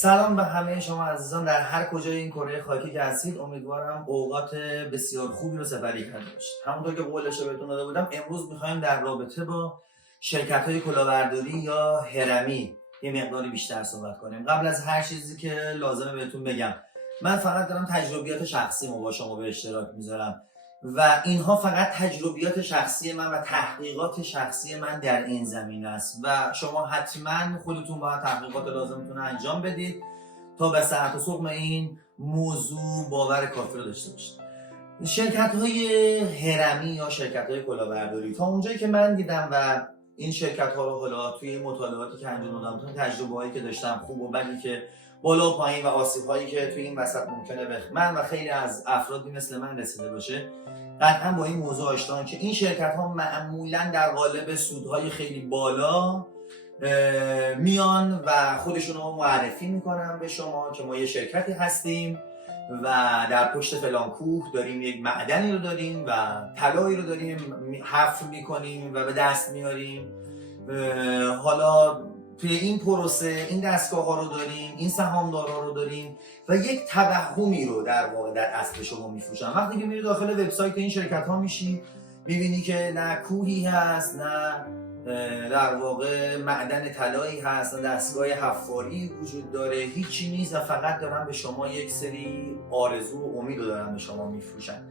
سلام به همه شما عزیزان در هر کجای این کره خاکی که هستید. امیدوارم اوقات بسیار خوبی رو سپری کرده باشید. همونطور که قولش رو بهتون داده بودم، امروز می‌خوایم در رابطه با شرکت‌های کلاهبرداری یا هرمی یه مقداری بیشتر صحبت کنیم. قبل از هر چیزی که لازمه بهتون بگم، من فقط دارم تجربیات شخصیمو با شما به اشتراک میذارم و اینها فقط تجربیات شخصی من و تحقیقات شخصی من در این زمینه است و شما حتما خودتون باید تحقیقات لازمتون رو انجام بدید تا به صحت و سقم این موضوع باور کافی رو داشته باشید. شرکت‌های هرمی یا شرکت‌های کلاهبرداری، تا اونجایی که من دیدم و این شرکت‌ها رو حالا توی مطالعاتی که انجام دادم، توی تجربه‌هایی که داشتم، خوب و بدی که بالا و پایین و آسیب‌هایی که توی این وسط ممکنه به من و خیلی از افرادی مثل من رسیده باشه، قطعا با این موضوع آشنان که این شرکت‌ها معمولاً در قالب سودهای خیلی بالا میان و خودشون رو معرفی میکنن به شما که ما یه شرکتی هستیم و در پشت فلان کوه داریم یک معدنی رو داریم و طلایی رو داریم حفر میکنیم و به دست میاریم. حالا توی این پروسه این دستگاه ها رو داریم، این سهامدارا رو داریم و یک توهمی رو در واقع در اصل شما میفروشن. وقتی که میری داخل وبسایت این شرکت ها میشی، میبینی که نه کوهی هست، نه در واقع معدن طلایی هست، نه دستگاه حفاری وجود داره، هیچی نیست و فقط دارن به شما یک سری آرزو و امید رو دارن به شما میفروشن.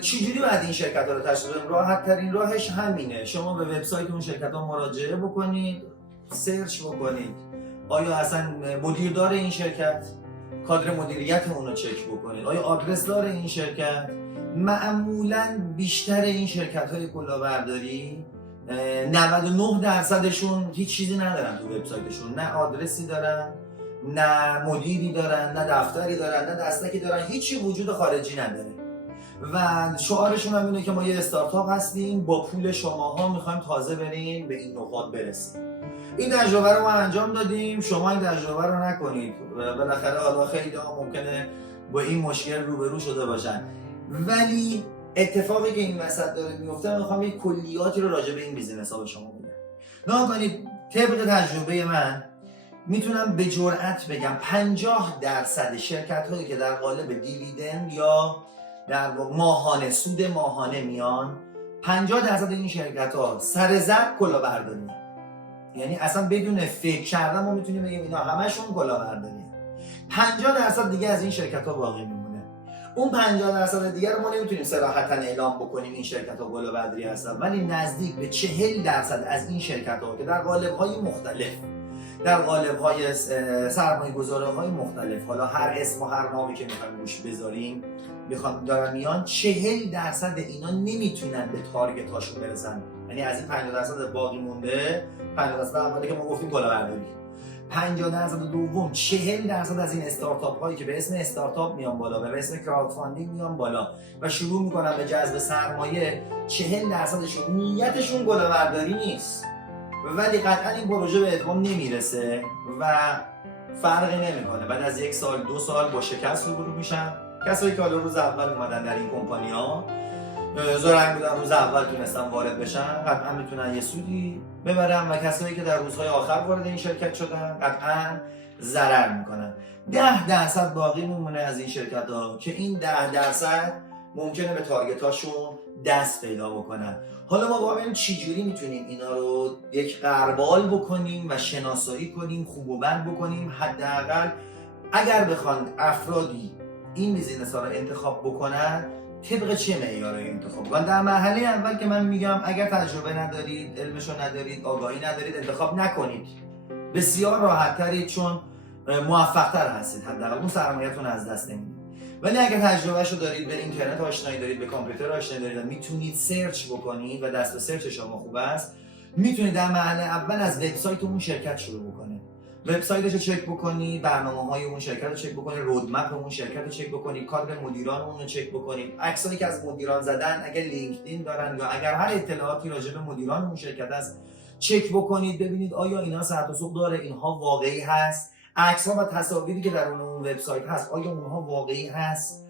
چجوری باید این شرکت ها رو تشخیص بدیم؟ راحت ترین راهش همینه، شما به وبسایت اون شرکت ها مراجعه بکنید، سرچ بکنید آیا اصلا مدیر داره این شرکت، کادر مدیریت اون رو چک بکنید، آیا آدرس داره این شرکت. معمولا بیشتر این شرکت های کلاهبرداری 99%شون هیچ چیزی ندارن تو وبسایتشون، نه آدرسی دارن، نه مدیری دارن، نه دفتری دارن، نه دستکی دارن، هیچی وجود خارجی نداره و شعارشون هم اینه که ما یه استارتاپ هستیم، با پول شماها میخوایم تازه بریم به این نقاط برسیم. این تجربه رو ما انجام دادیم، شما این تجربه رو نکنید. بالاخره حالا خیلی ها ممکنه با این مشکل روبرو شده باشن، ولی اتفاقی که این وسط داره میفته، من میخوام یک کلیاتی رو راجع به این بیزینس ها به شما بگم. نگاه کنید، طبق تجربه من میتونم به جرئت بگم 50% شرکت هایی که در قالب دیویدند یا در ماهانه سود ماهانه میان، 50% این شرکت ها سر زد کلاهبرداری، یعنی اصلا بدون فکر کردن ما میتونیم بگیم اینا همشون کلاهبرداریه. 50% دیگه از این شرکت ها باقی میمونه. اون 50% دیگه رو ما نمیتونیم صراحتاً اعلام بکنیم این شرکت ها کلاهبرداری هستن، ولی نزدیک به 40% از این شرکت ها که در قالب های مختلف، در قالب های سرمایه گذاره های مختلف، حالا هر اسم و هر نامی که میخوایم روش بذاریم میخوام دارن میان، 40% اینا نمیتونن به تارگت هاشون برسن. یعنی از این 50% باقی مونده، 50% اولی که ما گفتیم کلاهبرداری، 50% دوم، 40% از این استارتاپ هایی که به اسم استارتاپ میان بالا و به اسم کراودفاندینگ میان بالا و شروع میکنن به جذب سرمایه، 40%شون نیتشون کلاهبرداری نیست، ولی قطعا این پروژه به اتمام نمیرسه و فرقی نمیکنه. بعد از 1 سال 2 سال با شکست روبرو میشن. کسایی که حالا روز اول اومدن در این کمپانی ها زرنگ بودن، روز اول تونستن وارد بشن، قطعا میتونن یه سودی ببرن و کسایی که در روزهای آخر وارد این شرکت شدن قطعا ضرر میکنن. 10% باقی میمونه از این شرکت ها که این 10% ممکنه به تارگت هاشون دست پیدا بکنن. حالا ما با ببینیم چجوری میتونیم اینا رو یک غربال بکنیم و شناسایی کنیم، خوب و بد بکنیم. حداقل اگر بخوان افرادی این بیزینس ها رو انتخاب بکنن، طبق چه معیاری انتخاب بکنن؟ در مرحله اول که من میگم اگر تجربه ندارید، علمشو ندارید، آگاهی ندارید، انتخاب نکنید. بسیار راحت ترید چون موفق تر هستید، حداقل اون سرمایه‌تون از دست نمیدید. ولی اگر تجربهشو دارید، به اینترنت آشنایی دارید، به کامپیوتر آشنایی دارید و میتونید سرچ بکنید و دست به سرچ شما خوب است، میتونید در مرحله اول از وبسایت اون شرکت شروع بکنید. وبسایتش رو چک بکنید، برنامه‌های اون شرکت رو چک بکنید، رودمپ اون شرکت رو چک بکنید، کادر مدیران اون رو چک بکنید، عکسایی که از مدیران زدن اگر لینکدین دارن یا اگر هر اطلاعاتی راجع به مدیران اون شرکت است چک بکنید، ببینید آیا اینا صحت و سقم داره، اینها واقعی هست، عکس‌ها و تصاویری که در اون وبسایت هست آیا اونها واقعی هست،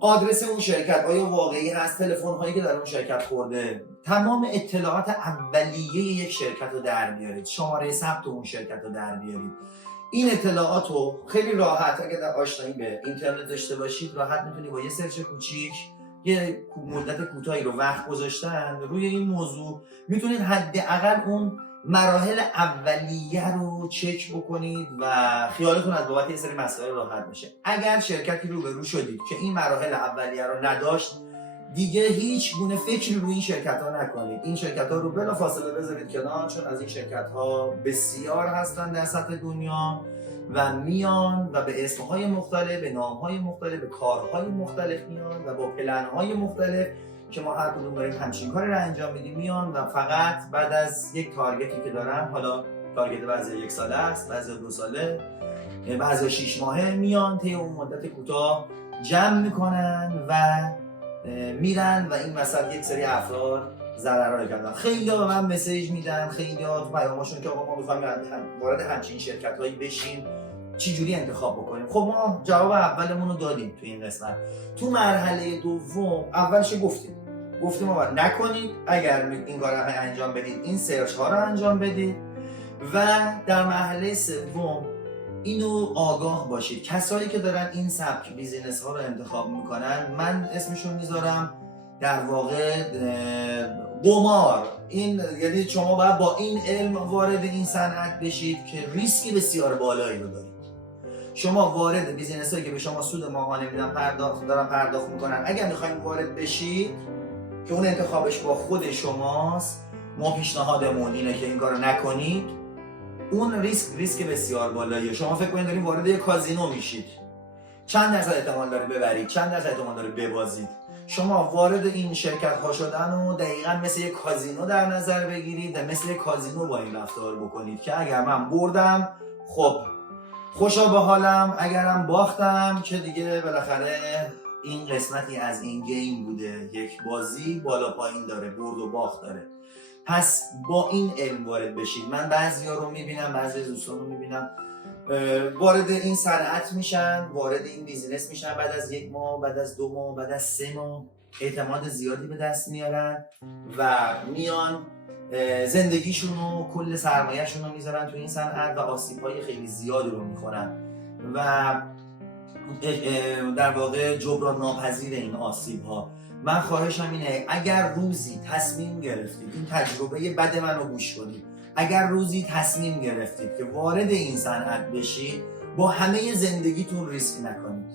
آدرس اون شرکت آیا واقعی هست، تلفن هایی که در اون شرکت خورده، تمام اطلاعات اولیه یک شرکت رو در بیارید، شماره ثبت اون شرکت رو در بیارید. این اطلاعات رو خیلی راحت اگر در آشنایی به اینترنت داشته باشید راحت میتونید با یه سرچ کوچیک یه مدت کوتاهی رو وقت گذاشتن روی این موضوع میتونید حداقل اون مراحل اولیه رو چک بکنید و خیالتون از بابت یه سری مسائل راحت بشه. اگر شرکتی رو به رو شدید که این مراحل اولیه رو نداشت دیگه هیچ گونه فکری روی این شرکت ها نکنید. این شرکت ها رو بلافاصله بذارید کنار، چون از این شرکت ها بسیار هستن در سطح دنیا و میان و به اسمهای مختلف، به نامهای مختلف، به کارهای مختلف میان و با پلنهای مختلف که ما هر کدوم داریم همچین کاری رو انجام میدیم میان و فقط بعد از یک تارگتی که دارن، حالا تارگت بعضی 1 ساله است، بعضی 2 ساله، بعضی 6 ماهه، میان طی اون مدت کوتاه جمع میکنن و میرن و این وسط یک سری افراد ضرر کردن. خیلی ها به من مسیج میدن، خیلی ها تو پیاماشون که آقا ما میخوایم وارد همچین شرکت‌هایی بشیم چی جوری انتخاب بکنیم. خب ما جواب اولمون رو دادیم تو این قسمت. تو مرحله دوم اولش گفتیم آقا نکنید، اگر این کارا رو انجام بدید این سرچ ها رو انجام بدید و در مرحله سوم اینو آگاه باشید. کسایی که دارن این سبک بیزینس ها رو انتخاب میکنن من اسمشون میذارم در واقع قمار. این یعنی شما باید با این علم وارد این صنعت بشید که ریسک بسیار بالایی رو دارید. شما وارد بیزینس هایی که به شما سود ماهانه میدن پرداخت میکنن، اگر میخواین وارد بشید که اون انتخابش با خود شماست، ما پیشنهادمون اینه که این کارو نکنید. اون ریسک بسیار بالاییه. شما فکر کنید دارین وارد یک کازینو میشید، چند درصد احتمال داره ببرید، چند درصد احتمال داره ببازید. شما وارد این شرکت ها شدن و دقیقاً مثل یک کازینو در نظر بگیرید و مثل یک کازینو با این رفتار بکنید که اگر من بردم خب خوشا به حالم، اگرم باختم که دیگه بالاخره این قسمتی از این گیم بوده. یک بازی بالا پایین داره، برد و باخت داره. پس با این علم وارد بشید. من بعضیا رو میبینم، بعضی از دوستان رو میبینم وارد این صنعت میشن، وارد این بیزینس میشن، بعد از 1 ماه، بعد از 2 ماه، بعد از 3 ماه اعتماد زیادی به دست میارن و میان زندگیشون و کل سرمایه‌شون رو میذارن تو این صنعت و آسیب‌های خیلی زیادی رو میخورن و در واقع جبران ناپذیر این آسیب‌ها. من خواهشم اینه اگر روزی تصمیم گرفتید این تجربه بد من رو گوش کنید، اگر روزی تصمیم گرفتید که وارد این صنعت بشید، با همه زندگیتون ریسک نکنید.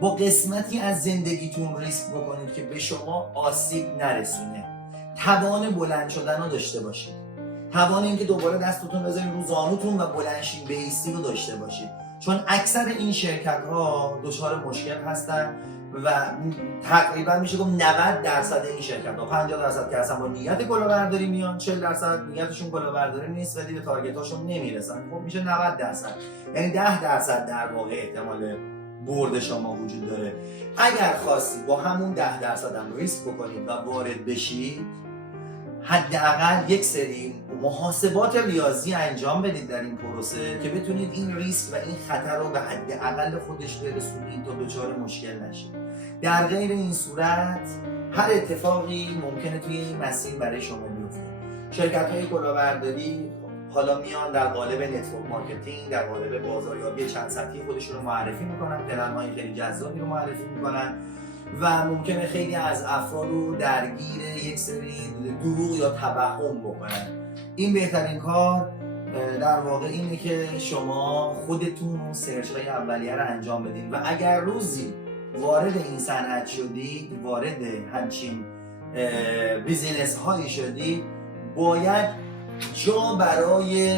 با قسمتی از زندگیتون ریسک بکنید که به شما آسیب نرسونه. توان بلند شدن رو داشته باشید. توان اینکه دوباره دستتون بذارید رو زانوتون و بلندشین بایستی رو داشته باشید. چون اکثر این شرکت ها دچار مشکل هستن و تقریبا میشه گفت 90% این شرکت ها، 50% که اصلا با نیت کلاهبرداری میان، 40% نیتشون کلاهبرداری نیست ولی به تارگت هاشون نمیرسن. خب میشه 90%، یعنی 10% در واقع احتمال برد شما وجود داره. اگر خواستید با همون 10% هم ریسک بکنید و وارد بشید، حداقل یک سری محاسبات ریاضی انجام بدید در این پروسه که بتونید این ریسک و این خطر رو به حداقل خودش برسونید تا دچار مشکل نشید. در غیر این صورت هر اتفاقی ممکنه توی این مسیر برای شما بیفته. شرکت‌های کلاهبرداری حالا میان در قالب نتورک مارکتینگ، در قالب بازاریابی چند سطحی خودشون رو معرفی میکنن، پلن‌های خیلی جذابی رو معرفی میکنن و ممکنه خیلی از افراد رو درگیر یک سری دروغ یا توهم بکنن. این بهترین کار در واقع اینه که شما خودتون سرچ‌های اولیه رو انجام بدین و اگر روزی وارد این صنعت شدید، وارد همچین بیزینس هایی شدید، باید جا برای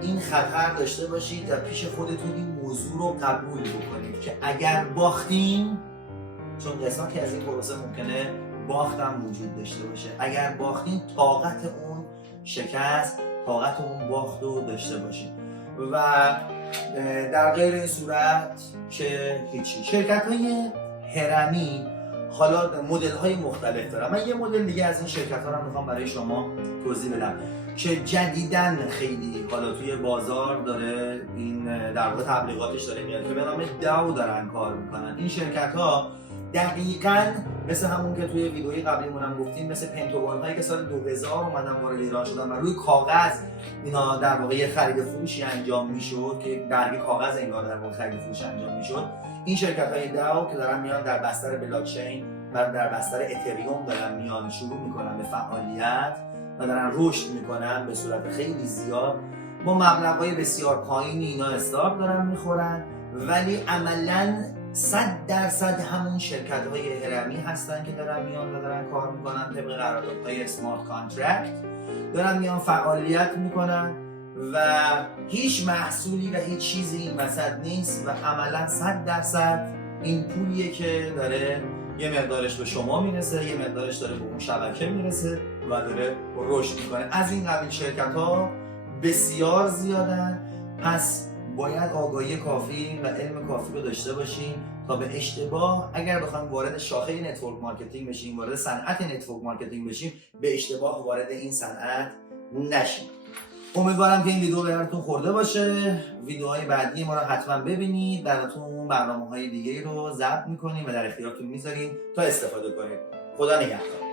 این خطر داشته باشید و پیش خودتون این موضوع رو قبول بکنید که اگر باختین، چون قسمتی از این پروسه ممکنه باخت هم وجود داشته باشه، اگر باختین طاقت اون شکست، طاقت اون باخت رو داشته باشید و در غیر این صورت که هیچی. شرکت‌های هرمی حالا مدل‌های مختلف دارن. من یه مدل دیگه از این شرکت‌ها رو میخوام برای شما توضیح بدم که جدیداً خیلی حالا توی بازار داره این در واقع تبلیغاتش داره میاد که به نام داو دارن کار میکنن. این شرکت‌ها دقیقاً مثل همون که توی ویدئوی قبلیمون هم گفتیم، مثل پنتاگون هایی که سال 2000 اومدن وارد ایران شدن و روی کاغذ اینا در واقع یه خرید فروشی انجام میشد که برگ کاغذ انگار در واقع خرید فروش انجام میشد. این شرکت های داو که دارن میان در بستر بلاکچین و در بستر اتریوم دارن میان شروع میکنن به فعالیت و دارن رشد میکنن به صورت خیلی زیاد، با مبلغ‌های بسیار پایینی اینا استارت دارن میخورن، ولی عملاً 100% همون شرکت‌های هرمی هستن که دارن میان و دارن کار میکنن طبق قراردادهای اسمارت کانترکت، دارن میان فعالیت میکنن و هیچ محصولی و هیچ چیزی این وسط نیست و عملاً 100% این پولیه که داره یه مقدارش به شما میرسه، یه مقدارش داره به اون شبکه میرسه و داره رشد میکنه. از این قبیل شرکت‌ها بسیار زیادن، پس باید آگاهی کافی و علم کافی رو داشته باشیم تا به اشتباه، اگر بخوایم وارد شاخه نتورک مارکتینگ بشیم، وارد صنعت نتورک مارکتینگ بشیم، به اشتباه وارد این صنعت نشیم. امیدوارم که این ویدیو براتون خورده باشه. ویدیوهای بعدی ما رو حتما ببینید، براتون برنامه‌های دیگه رو ضبط می‌کنیم و در اختیارتون میذاریم تا استفاده کنید. خدا نگهدار.